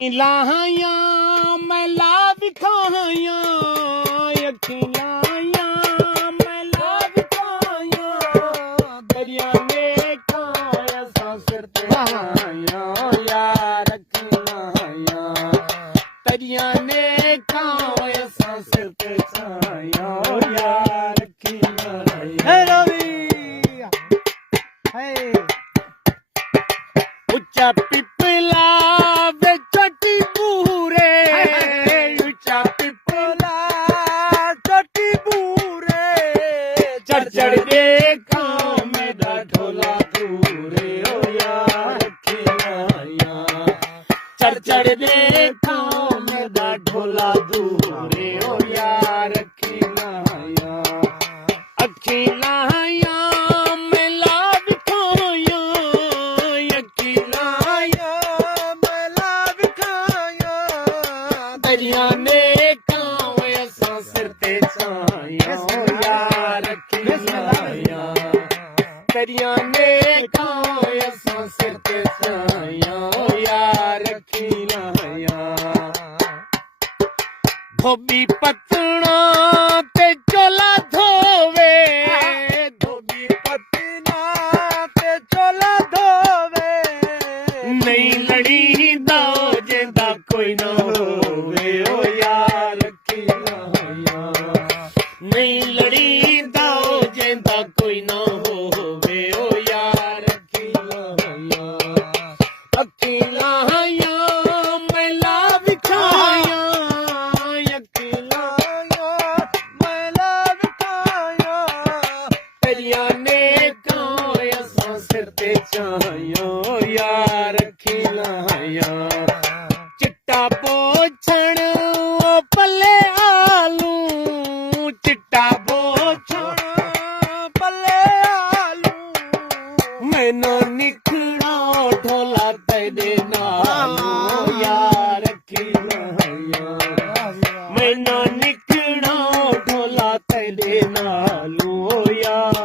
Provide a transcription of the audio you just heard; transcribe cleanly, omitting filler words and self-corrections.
लाहियां मैं ला दिखाइयां अखिलाइयां मैं ला दिखाइयां दरिया ने खाया सिर ते आइयां यार अखिलाइयां दरिया ने खाया सिर ते आइयां यार अखिलाइयां हे रवि हे उच्चा पिपला चढ़ देखा मेरा ढोला दूरे ओ यार खिलाया चढ़ देखा मेरा ढोला दूरे ओ यार खिलाया अखिलाया मैं ला दिखाया अखिलाया मैं ला दिखाया दरिया ने काया सा सिर ते छाया दरिया ने खाया सिर ते छाया यार खिलाया धोबी पतना ते चोला धोवे धोबी पतना ते चोला धोवे नहीं लड़ी दा जेदा कोई ना होवे ओ यार खिलाया नहीं लड़ी दा जेदा कोई ना यार खिलाया चिट्टा पोछण पल्ले आलू चिट्टा पोछण पल्ले आलू मैनू निखड़ा ढोला तेरे नालू यार खिलाया मैनू निखड़ा ढोला तेरे नालू यार